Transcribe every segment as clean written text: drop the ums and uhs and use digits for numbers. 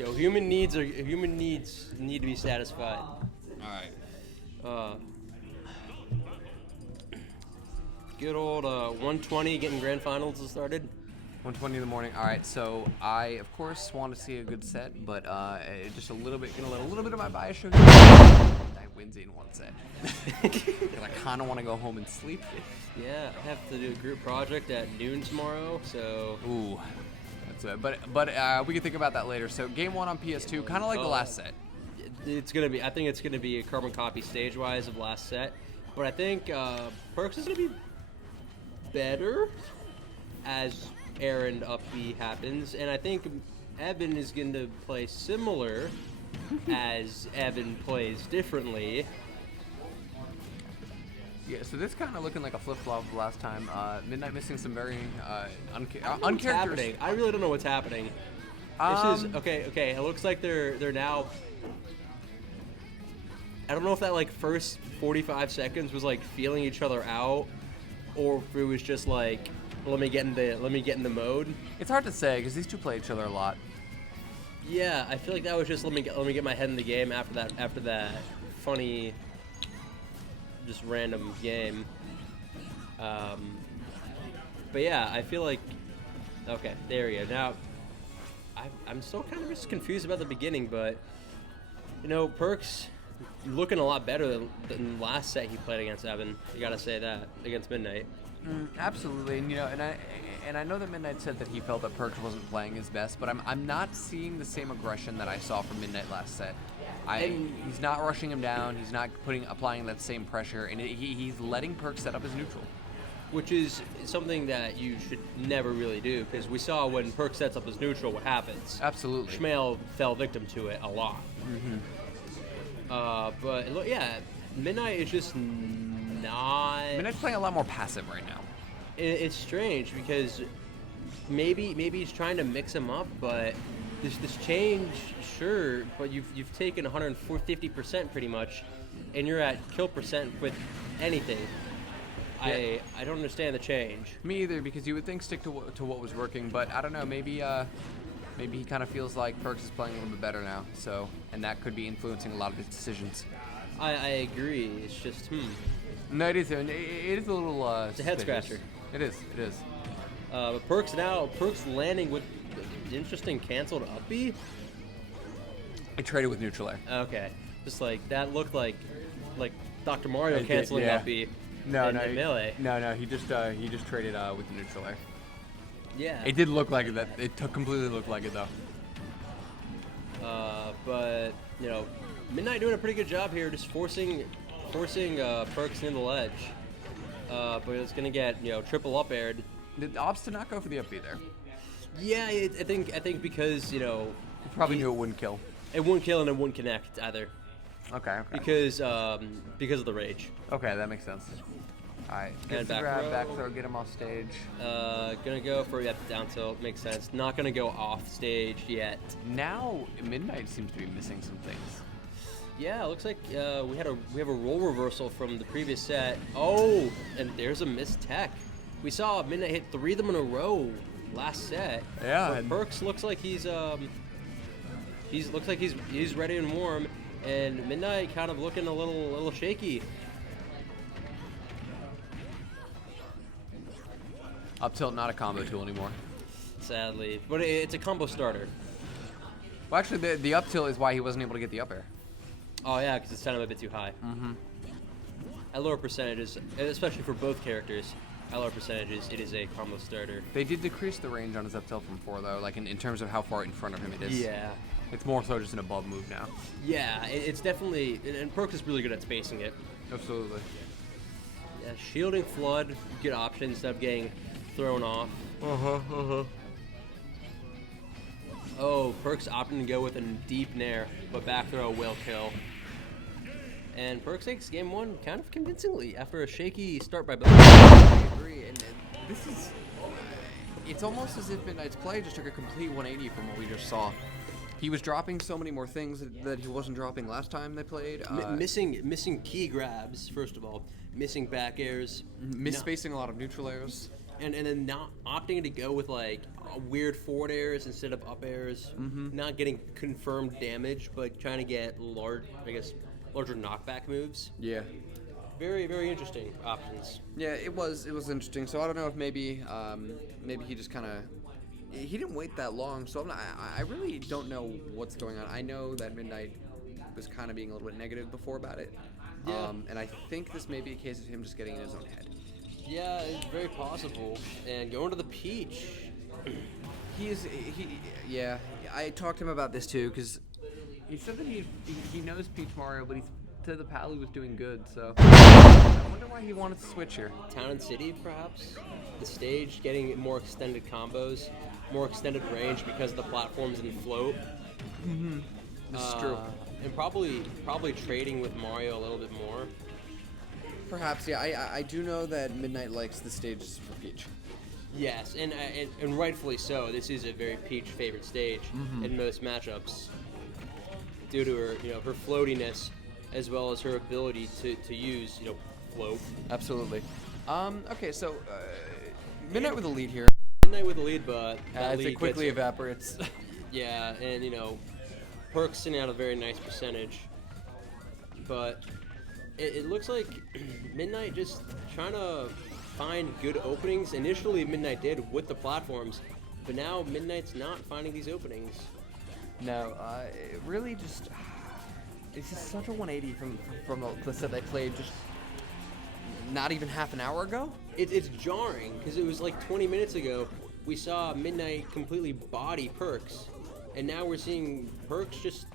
Yo, human needs need to be satisfied. All right. Uh, Good old 120 getting grand finals started. 1:20 in the morning. All right, so I of course want to see a good set, but just a little bit, gonna let a little bit of my bias show. I wins in one set. And I kind of want to go home and sleep. Yeah, I have to do a group project at noon tomorrow, so. Ooh, that's it. But we can think about that later. So game one on PS2, kind of like the last set. It's gonna be. I think it's gonna be a carbon copy stage-wise of last set, but I think Perks is gonna be better as Aaron up B happens, and I think Evan is gonna play similar as Evan plays differently. Yeah, so this kind of looking like a flip-flop of last time. Midnight missing some very What's uncharacteristic. happening? I really don't know what's happening. This is okay. It looks like they're now. I don't know if that like first 45 seconds was like feeling each other out, or if it was just like let me get in the mode. It's hard to say because these two play each other a lot. Yeah, I feel like that was just let me get my head in the game after that funny, just random game. But yeah, I feel like okay, there we go. Now, I'm still kind of just confused about the beginning, but you know, Perks looking a lot better than last set he played against Evan. You gotta say that against Midnight. Absolutely, and and I know that Midnight said that he felt that Perks wasn't playing his best, but I'm not seeing the same aggression that I saw from Midnight last set. He's not rushing him down. He's not applying that same pressure, and he's letting Perks set up his neutral. Which is something that you should never really do, because we saw when Perk sets up his neutral what happens. Absolutely. Shmael fell victim to it a lot. But look, yeah, Midnight is just not. Midnight's playing a lot more passive right now. It's strange because maybe he's trying to mix him up, but this change, sure, but you've taken 150% pretty much, and you're at kill percent with anything. Yeah. I don't understand the change. Me either, because you would think stick to what was working, but I don't know. Maybe he kind of feels like Perks is playing a little bit better now. So, and that could be influencing a lot of his decisions. I agree. It's just No, it is. It is a little. It's a head scratcher. It is. It is. But Perks landing with interesting canceled up B. I traded with neutral air. Okay, just like that looked like Dr. Mario canceling up B. No, melee. No. He just traded with the neutral air. Yeah. It did look like that. It completely looked like it though. But you know, Midnight doing a pretty good job here, just forcing Perks into the ledge. But it's gonna get triple up aired. Did Ops to not go for the up B there? Yeah, I think because he probably knew it wouldn't kill. It wouldn't kill and it wouldn't connect either. Okay. Because of the rage. Okay, that makes sense. All right, gets the grab, back throw, get him off stage. Gonna go for down tilt, makes sense. Not gonna go off stage yet. Now Midnight seems to be missing some things. Yeah, it looks like we have a roll reversal from the previous set. Oh, and there's a missed tech. We saw Midnight hit 3 of them in a row last set. Yeah. But Perks looks like he's ready and warm, and Midnight kind of looking a little shaky. Up tilt, not a combo tool anymore. Sadly, but it's a combo starter. Well, actually, the up tilt is why he wasn't able to get the up air. Oh yeah, because it's kind of a bit too high. At lower percentages, especially for both characters, at lower percentages, it is a combo starter. They did decrease the range on his up tilt from 4 though, like in terms of how far in front of him it is. Yeah. It's more so just an above move now. Yeah, it's definitely, and Perks is really good at spacing it. Absolutely. Yeah, shielding Flood, good option instead of getting thrown off. Oh, Perks opting to go with a deep nair, but back throw will kill. And Perks takes game 1 kind of convincingly after a shaky start by both. I agree, and this is... It's almost as if Midnight's play just took a complete 180 from what we just saw. He was dropping so many more things that he wasn't dropping last time they played. Missing key grabs, first of all. Missing back airs. Misspacing a lot of neutral airs. and then not opting to go with like weird forward airs instead of up airs, not getting confirmed damage, but trying to get larger knockback moves. Yeah. Very, very interesting options. Yeah, it was interesting. So I don't know if maybe he just kind of he didn't wait that long. So I really don't know what's going on. I know that Midnight was kind of being a little bit negative before about it. Yeah. And I think this may be a case of him just getting in his own head. Yeah, it's very possible. And going to the Peach. Yeah. I talked to him about this too because he said that he knows Peach Mario, but he said the Palu was doing good. So I wonder why he wanted to switch here. Town and City, perhaps. The stage getting more extended combos, more extended range because the platforms in float. This is true. And probably trading with Mario a little bit more. Perhaps, yeah. I do know that Midnight likes the stages for Peach. Yes, and rightfully so. This is a very Peach favorite stage in most matchups, due to her her floatiness, as well as her ability to use float. Absolutely. Okay, so Midnight with the lead here. Midnight with the lead, but that As lead it quickly gets- evaporates. Yeah, and Perk's sending out a very nice percentage, but it looks like Midnight just trying to find good openings. Initially, Midnight did with the platforms, but now Midnight's not finding these openings. No, it really just it's just such a 180 from the set they played just not even half an hour ago. It's jarring because it was like 20 minutes ago we saw Midnight completely body Perks, and now we're seeing Perks just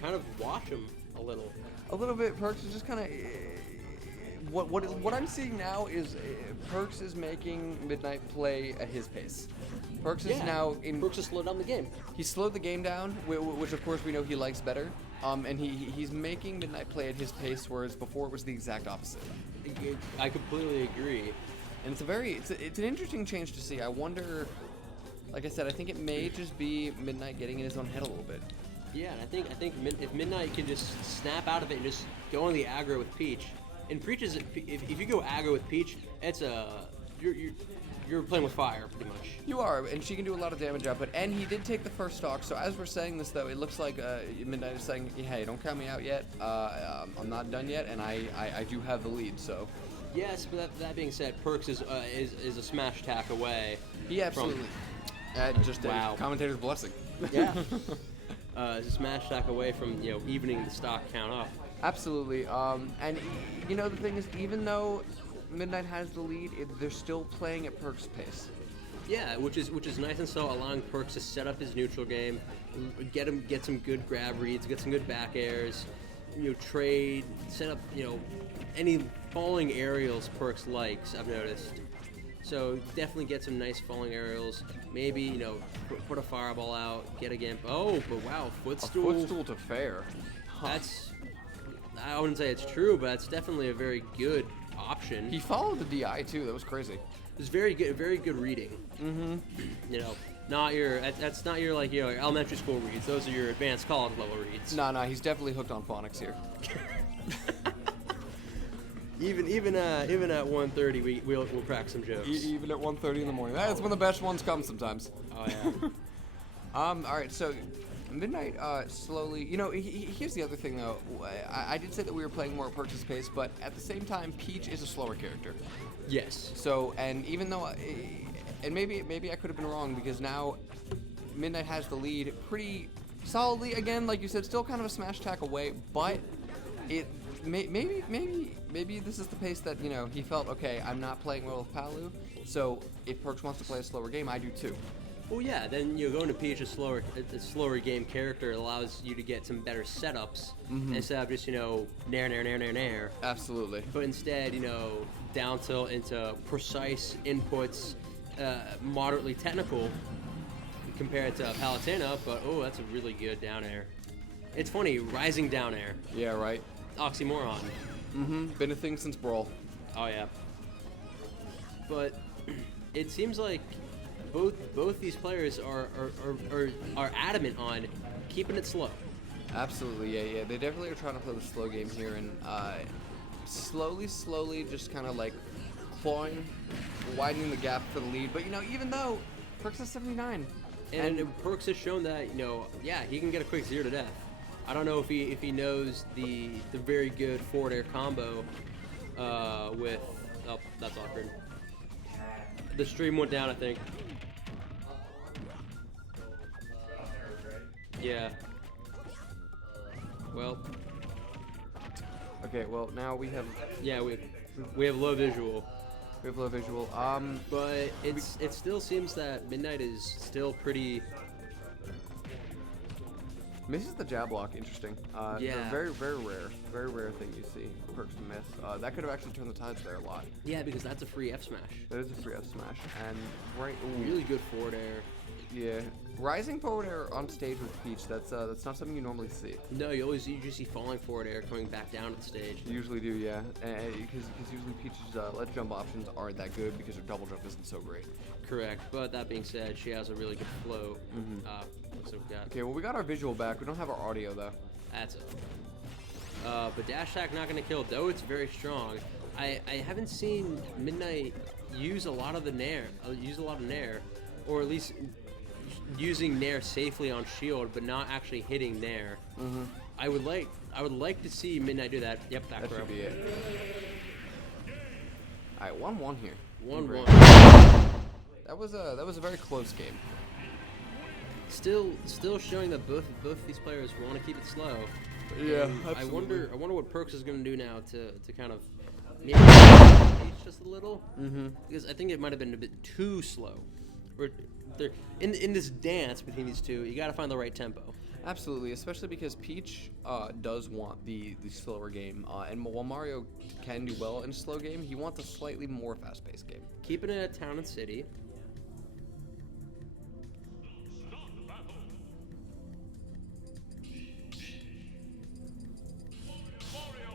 kind of watch him a little. A little bit. Perks is just kind of what I'm seeing now is Perks is making Midnight play at his pace. Perks is now in. Perks has slowed down the game. He slowed the game down, which of course we know he likes better. And he's making Midnight play at his pace, whereas before it was the exact opposite. I completely agree. And it's an interesting change to see. I wonder, like I said, I think it may just be Midnight getting in his own head a little bit. Yeah, and I think if Midnight can just snap out of it and just go on the aggro with Peach, and Peach is if you go aggro with Peach, it's you're playing with fire pretty much. You are, and she can do a lot of damage output. And he did take the first stock. So as we're saying this, though, it looks like Midnight is saying, "Hey, don't count me out yet. I'm not done yet, and I do have the lead." So. Yes, but that being said, Perks is a smash attack away. He absolutely. Just Wow. a commentator's blessing. Yeah. A smash attack away from evening the stock count up. Absolutely. And the thing is, even though Midnight has the lead, they're still playing at Perk's pace. Yeah, which is nice and so, allowing Perks to set up his neutral game, get some good grab reads, get some good back airs, trade, set up any falling aerials Perks likes. I've noticed. So definitely get some nice falling aerials. Maybe put a fireball out, get a gimp. Oh, but wow, footstool. A footstool to fair. That's, I wouldn't say it's true, but that's definitely a very good option. He followed the DI too. That was crazy. It's very good reading. Mm-hmm. That's not your your elementary school reads. Those are your advanced college level reads. No, he's definitely hooked on phonics here. Even at 1:30, we'll crack some jokes. Even at 1:30 in the morning. That's when the best ones come sometimes. Oh yeah. All right, so Midnight slowly. Here's the other thing though. I did say that we were playing more at Perks' pace, but at the same time, Peach is a slower character. Yes. So, and even though, and maybe I could have been wrong because now Midnight has the lead pretty solidly. Again, like you said, still kind of a smash attack away, but it maybe this is the pace that he felt. Okay, I'm not playing well with Palu, so if Perks wants to play a slower game, I do too. Well, yeah. Then going to Peach, a slower game character allows you to get some better setups instead of just nair. Absolutely. But instead, down tilt into precise inputs, moderately technical compared to Palutena. But that's a really good down air. It's funny, rising down air. Yeah, right. Oxymoron. Been a thing since Brawl. Oh yeah. But it seems like both these players are adamant on keeping it slow. Absolutely, yeah. They definitely are trying to play the slow game here and slowly, just kind of like clawing, widening the gap for the lead. But, even though Perks is 79. And Perks has shown that, yeah, he can get a quick 0 to death. I don't know if he knows the very good forward air combo with... Oh, that's awkward. The stream went down, I think. Yeah. Well. Okay, well, now we have... Yeah, we have low visual. We have low visual. But it still seems that Midnight is still pretty... Misses the jab block, interesting. Yeah. Very, very rare. Very rare thing you see Perks to miss. That could have actually turned the tides there a lot. Yeah, because that's a free F smash. That is a free F smash. And really good forward air. Yeah. Rising forward air on stage with Peach, that's not something you normally see. No, you just see falling forward air coming back down to the stage. You usually do, yeah. Because usually Peach's ledge jump options aren't that good because her double jump isn't so great. Correct. But that being said, she has a really good float. So we got... Okay, well, we got our visual back. We don't have our audio, though. That's it. But dash attack not going to kill, though it's very strong. I haven't seen Midnight use a lot of the nair, or at least using nair safely on shield, but not actually hitting nair. I would like to see Midnight do that. Yep, back That row. should be it. All right, 1-1 here. 1-1. That was a very close game. Still showing that both these players want to keep it slow. Yeah, And absolutely. I wonder what Perks is going to do now to kind of maybe pace just a little. Because I think it might have been a bit too slow. In this dance between these two, you got to find the right tempo. Absolutely, especially because Peach does want the slower game, and while Mario can do well in a slow game, he wants a slightly more fast-paced game. Keeping it at town and city.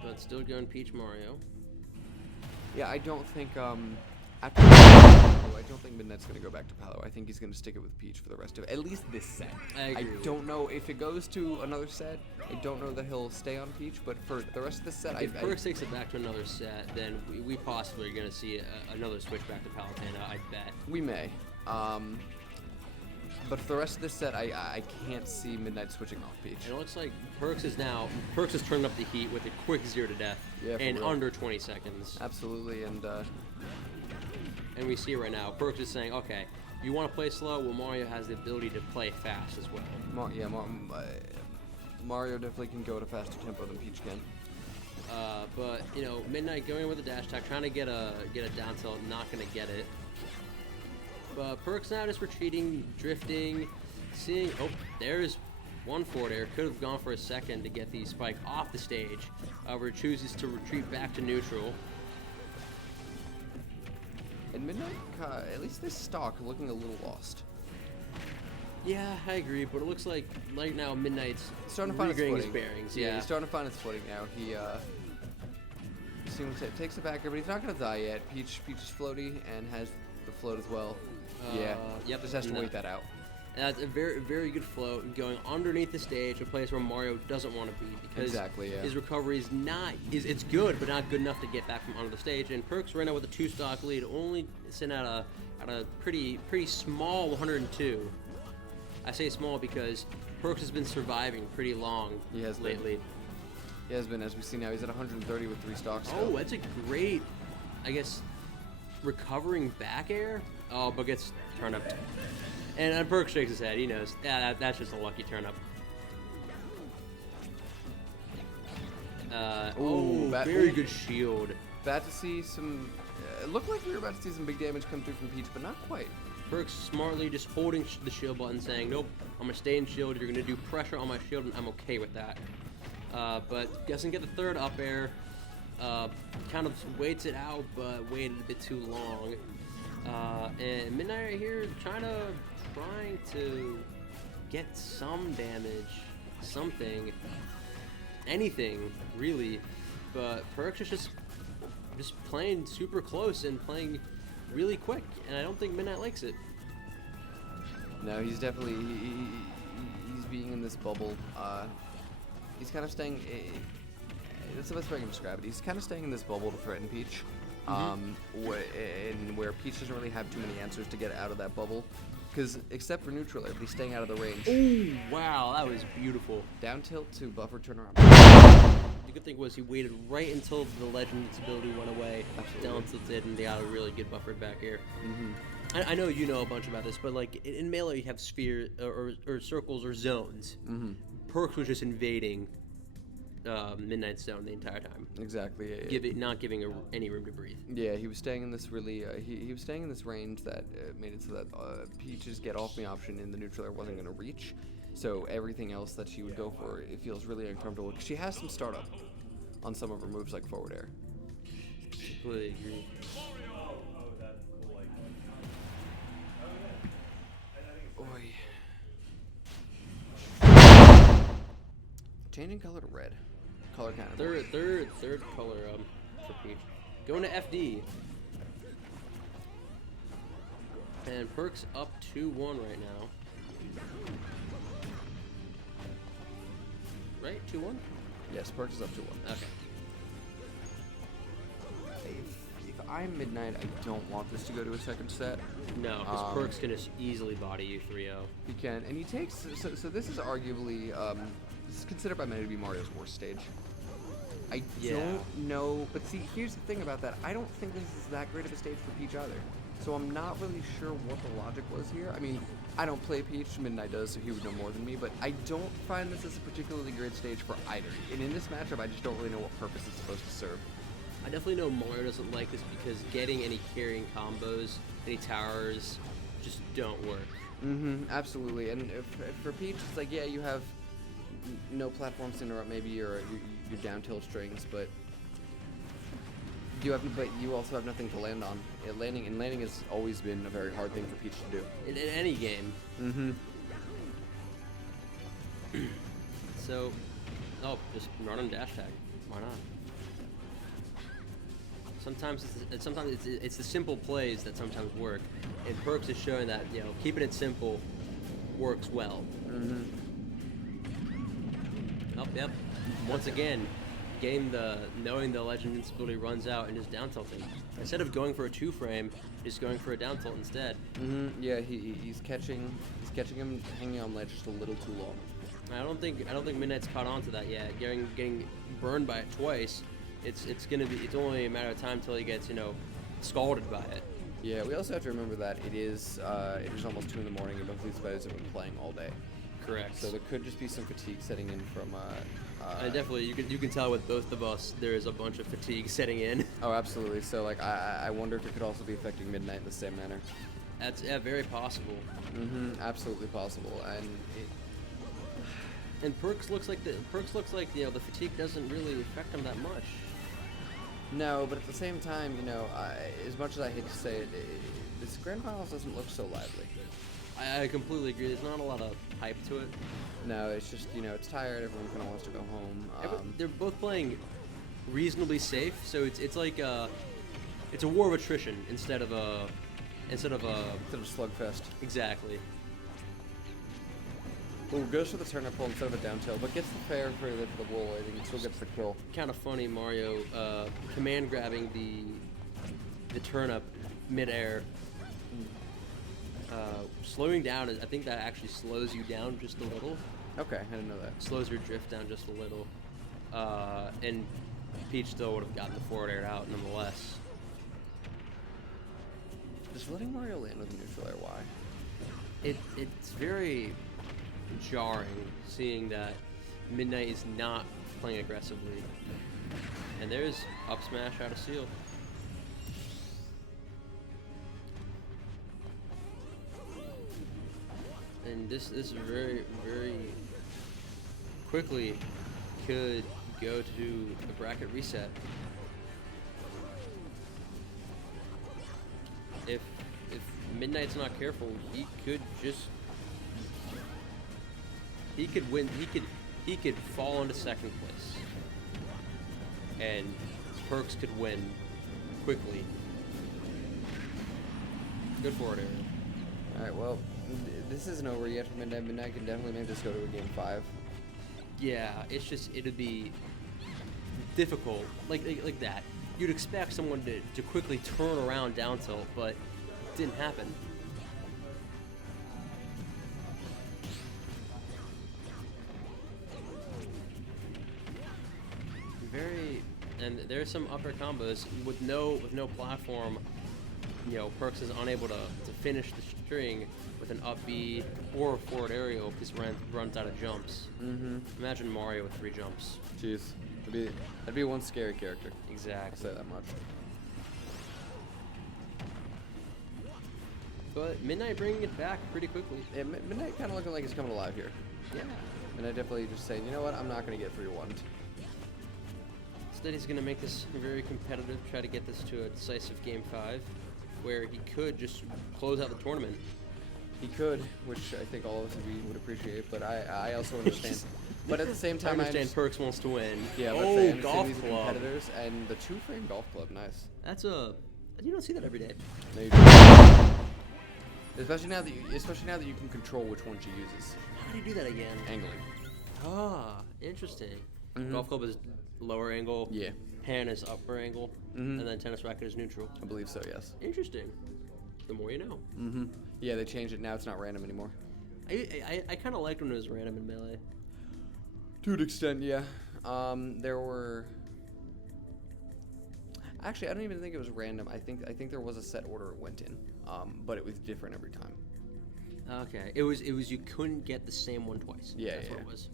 But still going Peach Mario. Yeah, I don't think I don't think Midnight's gonna go back to Palo. I think he's gonna stick it with Peach for the rest of at least this set. I agree. don't know if it goes to another set. I don't know that he'll stay on Peach, but for the rest of this set, If Perks takes it back to another set, then we possibly are going to see another switch back to Palutena, I bet. we may. But for the rest of this set, I can't see Midnight switching off Peach. And it looks like Perks is turning up the heat with a quick 0 to death Yeah, for in real. under 20 seconds. Absolutely, and And we see right now, Perks is saying, okay, you want to play slow? Well, Mario has the ability to play fast as well. Mario definitely can go at a faster tempo than Peach can. But, Midnight going in with a dash attack, trying to get a down tilt, not going to get it. But Perks now just retreating, drifting, seeing, there's one forward air. Could have gone for a second to get the spike off the stage, where it chooses to retreat back to neutral. And Midnight, at least this stock, looking a little lost. Yeah, I agree, but it looks like right now Midnight's Starting to find his regaining footing. bearings. Yeah, Yeah, he's starting to find his footing now. He takes it back, but he's not gonna die yet. Peach is floaty and has the float as well. Yep, Just has to no. wait that out. And that's a very, very good float going underneath the stage, a place where Mario doesn't want to be because Exactly, yeah. his recovery is it's good, but not good enough to get back from under the stage. And Perks right now with a 2-stock lead, only sitting at a pretty small 102. I say small because Perks has been surviving pretty long He has been. lately. He has been, as we see now, he's at 130 with 3 stocks. Oh, that's a great, I guess, recovering back air. Oh, but gets turned up. And Perks shakes his head. He knows. Yeah, that's just a lucky turn up. Very good shield. Bad to see some. It looked like we were about to see some big damage come through from Peach, but not quite. Perks smartly just holding the shield button, saying, "Nope, I'm gonna stay in shield. You're gonna do pressure on my shield, and I'm okay with that." But doesn't get the third up air. Kind of waits it out, but waited a bit too long. And Midnight right here trying to get some damage, something, anything really. But Perks is just playing super close and playing really quick, and I don't think Midnight likes it. No, he's definitely he's being in this bubble. He's kind of staying. That's the best way I can describe it. He's kind of staying in this bubble to threaten Peach. and where Peach doesn't really have too many answers to get out of that bubble. Because except for neutral, everybody's staying out of the range. Ooh, wow, that was beautiful. Down tilt to buffer turnaround. The good thing was he waited right until the Legend's ability went away. Absolutely. Down tilted, and they got a really good buffered back air. Mm-hmm. I know you know a bunch about this, but like in Melee you have sphere or circles or zones. Mm-hmm. Perks was just invading Midnight Zone the entire time. Exactly. Yeah, Not giving any room to breathe. Yeah, he was staying in this really. He was staying in this range that made it so that Peach's get off me option in the neutral air wasn't going to reach. So everything else that she would go for, it feels really uncomfortable. She has some startup on some of her moves like forward air. Completely agree. Oy. Changing color to red. Color kind of. Third color for Peach. Going to FD. And Perks up 2-1 right now. Right? 2-1? Yes, Perks is up to 1. Okay. If I'm Midnight, I don't want this to go to a second set. No, because Perks can just easily body you 3-0. He can, and he takes. So this is arguably this is considered by many to be Mario's worst stage. I don't know, but see, here's the thing about that. I don't think this is that great of a stage for Peach either. So I'm not really sure what the logic was here. I mean, I don't play Peach, Midnight does, so he would know more than me, but I don't find this as a particularly great stage for either. And in this matchup, I just don't really know what purpose it's supposed to serve. I definitely know Mario doesn't like this because getting any carrying combos, any towers, just don't work. Mm-hmm, absolutely. And if for Peach, it's like, yeah, you have no platforms to interrupt maybe your down tilt strings, but you also have nothing to land on. Landing has always been a very hard thing for Peach to do. In any game. Mm-hmm. So, just run on dash tag. Why not? Sometimes it's the simple plays that sometimes work, and Perks is showing that keeping it simple works well. Mm-hmm. Oh, yep. Once again, knowing the Legend instability runs out and just down tilting. Instead of going for a 2-frame, just going for a down tilt instead. Mm-hmm. Yeah, he's catching him hanging on ledge just a little too long. I don't think Midnight's caught on to that yet. Getting burned by it twice. It's only a matter of time till he gets scalded by it. Yeah, we also have to remember that it is almost 2 in the morning and both these players have been playing all day. Correct. So there could just be some fatigue setting in from. Definitely, you can tell with both of us there is a bunch of fatigue setting in. Oh, absolutely. So like I wonder if it could also be affecting Midnight in the same manner. That's very possible. Mm-hmm. Absolutely possible. And Perks looks like the fatigue doesn't really affect him that much. No, but at the same time, as much as I hate to say it, this Grand Finals doesn't look so lively. I completely agree. There's not a lot of hype to it. No, it's just, it's tired. Everyone kind of wants to go home. They're both playing reasonably safe, so it's like it's a war of attrition instead of a slugfest. Exactly. Ooh, goes for the turnip pull instead of a down tilt, but gets the fair for the wool. I think it still gets the kill. Kind of funny, Mario command grabbing the turnip midair. Slowing down, I think that actually slows you down just a little. Okay, I didn't know that. Slows your drift down just a little. And Peach still would have gotten the forward air out nonetheless. Just letting Mario land with a neutral air, why? It's very jarring seeing that Midnight is not playing aggressively. And there's up smash out of seal. And this very, very quickly could go to a bracket reset. If Midnight's not careful, he could win. He could fall into second place, and Perks could win quickly. Good forward air. All right, well, this isn't over yet for Midnight. Midnight can definitely make this go to a game 5. Yeah, it'd be difficult, like that. you'd expect someone to quickly turn around down tilt, but it didn't happen. And there's some upper combos with no platform. Perks is unable to finish the string with an up B or a forward aerial because runs out of jumps. Imagine Mario with 3 jumps. Jeez, that'd be one scary character. Exactly. I'll say that much. But Midnight bringing it back pretty quickly. Yeah, Midnight kind of looking like he's coming alive here. Yeah. Midnight definitely just saying, you know what, I'm not going to get 3-1. Instead, he's going to make this very competitive, try to get this to a decisive Game 5, where he could just close out the tournament. He could, which I think all of us would appreciate, but I also understand. But at the same time, I understand Perks wants to win. Yeah, but oh, I golf these are club. competitors, and the 2-frame golf club, nice. That's you don't see that every day. No, you don't. Especially now that you can control which one she uses. How do you do that again? Angling. Ah, interesting. Golf club is lower angle. Yeah. Pan is upper angle, and then tennis racket is neutral. I believe so, yes. Interesting. The more you know. Yeah, they changed it. Now it's not random anymore. I kind of liked when it was random in Melee. To an extent, yeah. There were... Actually, I don't even think it was random. I think there was a set order it went in, but it was different every time. Okay. It was you couldn't get the same one twice. Yeah, That's yeah. what it was.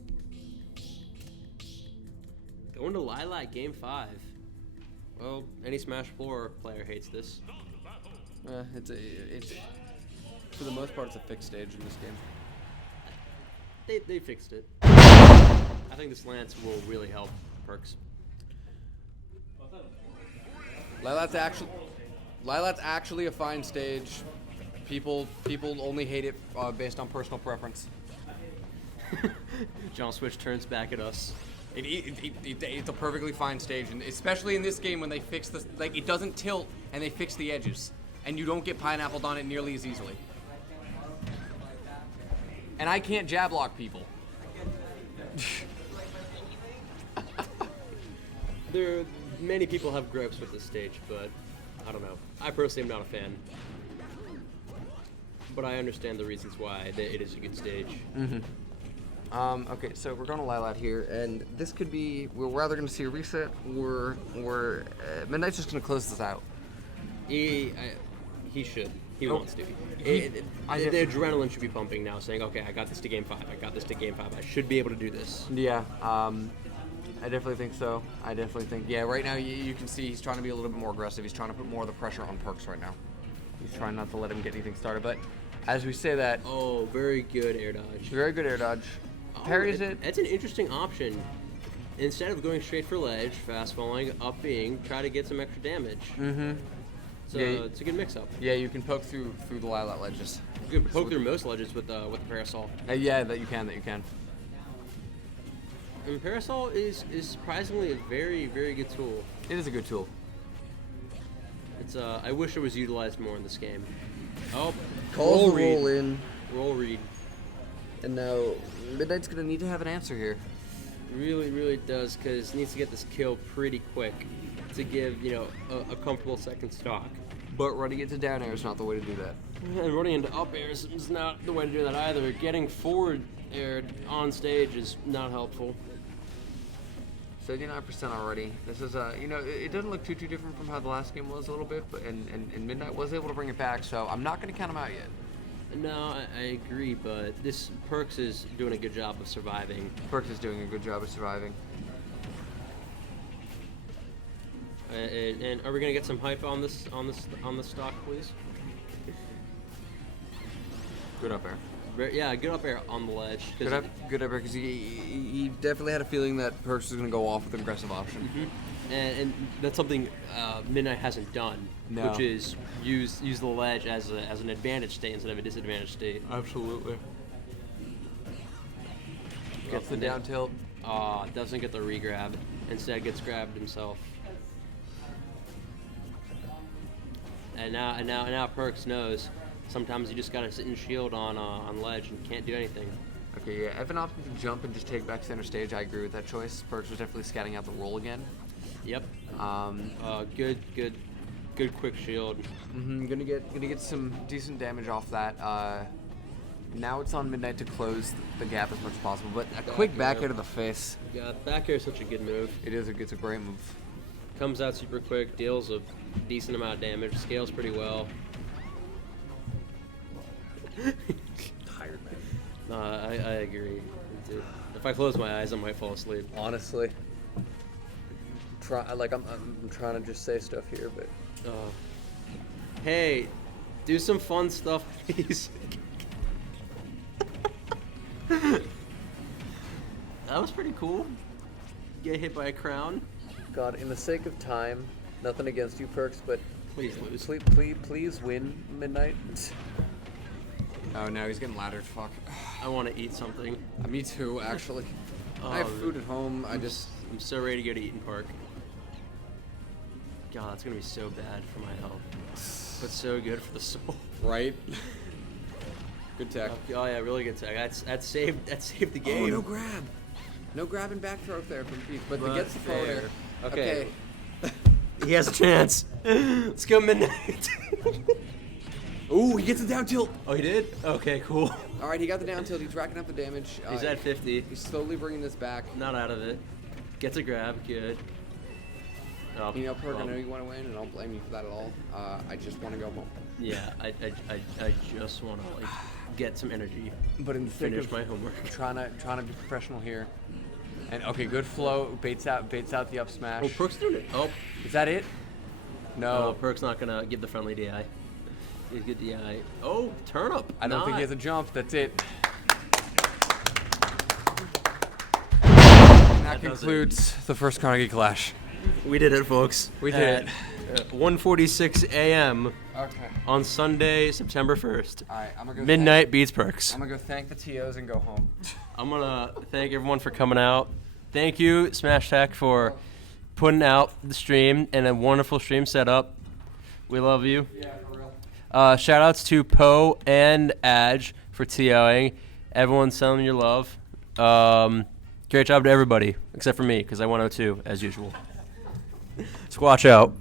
Going to Lilac Game 5. Well, any Smash 4 player hates this. It's for the most part, it's a fixed stage in this game. They fixed it. I think this Lance will really help Perks. Lilat's actually a fine stage. People only hate it based on personal preference. John Switch turns back at us. It's a perfectly fine stage, and especially in this game when they fix the it doesn't tilt and they fix the edges, and you don't get pineappled on it nearly as easily. And I can't jab lock people. Many people have gripes with this stage, but I don't know. I personally am not a fan. But I understand the reasons why it is a good stage. Okay, so we're going to Lilat here, and this could be, we're either going to see a reset, or Midnight's just going to close this out. He should. He wants to. The adrenaline should be pumping now, saying, okay, I got this to Game 5. I got this to Game 5. I should be able to do this. Yeah, I definitely think so. Yeah, right now you can see he's trying to be a little bit more aggressive. He's trying to put more of the pressure on Perks right now. He's trying not to let him get anything started, but as we say that... Oh, very good air dodge. Very good air dodge. Parries it. That's an interesting option. Instead of going straight for ledge, fast falling, up being, try to get some extra damage. So it's a good mix-up. Yeah, you can poke through the Lilat ledges. You can poke through most ledges with the Parasol. Yeah, that you can. And Parasol is surprisingly a very, very good tool. It is a good tool. It's I wish it was utilized more in this game. Oh, Calls the roll in. Roll read. And now Midnight's gonna need to have an answer here. Really, really does, because it needs to get this kill pretty quick to give, a comfortable second stock. But running into down air is not the way to do that. And running into up airs is not the way to do that either. Getting forward aired on stage is not helpful. 79% already. This is it doesn't look too different from how the last game was a little bit, but and Midnight was able to bring it back, so I'm not going to count him out yet. No, I agree, but this Perks is doing a good job of surviving. Perks is doing a good job of surviving. And are we gonna get some hype on this stock, please? Good up air. Yeah, good up air on the ledge. Good up air, because he definitely had a feeling that Perks was gonna go off with an aggressive option. And that's something Midnight hasn't done, which is use the ledge as an advantage state instead of a disadvantage state. Absolutely. Gets the down tilt. Doesn't get the regrab. Instead gets grabbed himself. And now Perks knows. Sometimes you just gotta sit and shield on ledge and can't do anything. Okay, yeah. Evan opted to jump and just take back center stage. I agree with that choice. Perks was definitely scouting out the roll again. Yep. Um, Good quick shield. gonna get some decent damage off that. Now it's on Midnight to close the gap as much as possible, but a quick back air to the face. Yeah, back air is such a good move. It's a great move. Comes out super quick, deals a decent amount of damage, scales pretty well. Tired man. No, I agree. Dude, if I close my eyes, I might fall asleep. Honestly, I'm trying to just say stuff here, but Hey, do some fun stuff, please. That was pretty cool. Get hit by a crown. God, in the sake of time, nothing against you, Perks, but Please lose. please win Midnight. Oh, now he's getting laddered. Fuck. I want to eat something. Me too, actually. I have food at home. I'm so ready to go to Eaton Park. God, that's gonna be so bad for my health, but so good for the soul. Right. Good tech. Oh yeah, really good tech. That saved the game. Oh, no grab. No grab and back throw there from Pete, but gets the forward air. Okay. He has a chance. Let's go Midnight. Ooh, he gets a down tilt. Oh, he did? Okay, cool. All right, he got the down tilt. He's racking up the damage. He's at 50. He's slowly bringing this back. Not out of it. Gets a grab. Good. Oh, You know, Perk, I know you want to win, and I don't blame you for that at all. I just want to go home. Yeah, I just want to like get some energy. But in the thick Finish of my homework. trying to be professional here. And okay, good flow. Baits out the up smash. Oh, Perk's doing it. Oh, Is that it? no. No. Perk's not gonna give the friendly DI. He's good DI. Oh, turnip. I don't think he has a jump. That's it. And that does it. concludes the first Carnegie Clash. We did it, folks. We did it. 1:46 a.m. Okay. on Sunday, September 1st. All right, I'm gonna go. Midnight beats Perks. I'm gonna go thank the TOs and go home. I'm gonna thank everyone for coming out. Thank you, Smash Tech, for putting out the stream and a wonderful stream setup. We love you. Yeah, for real. Shout outs to Poe and Adge for TOing. Everyone sending your love. Great job to everybody, except for me, because I went 0-2, as usual. Squatch out.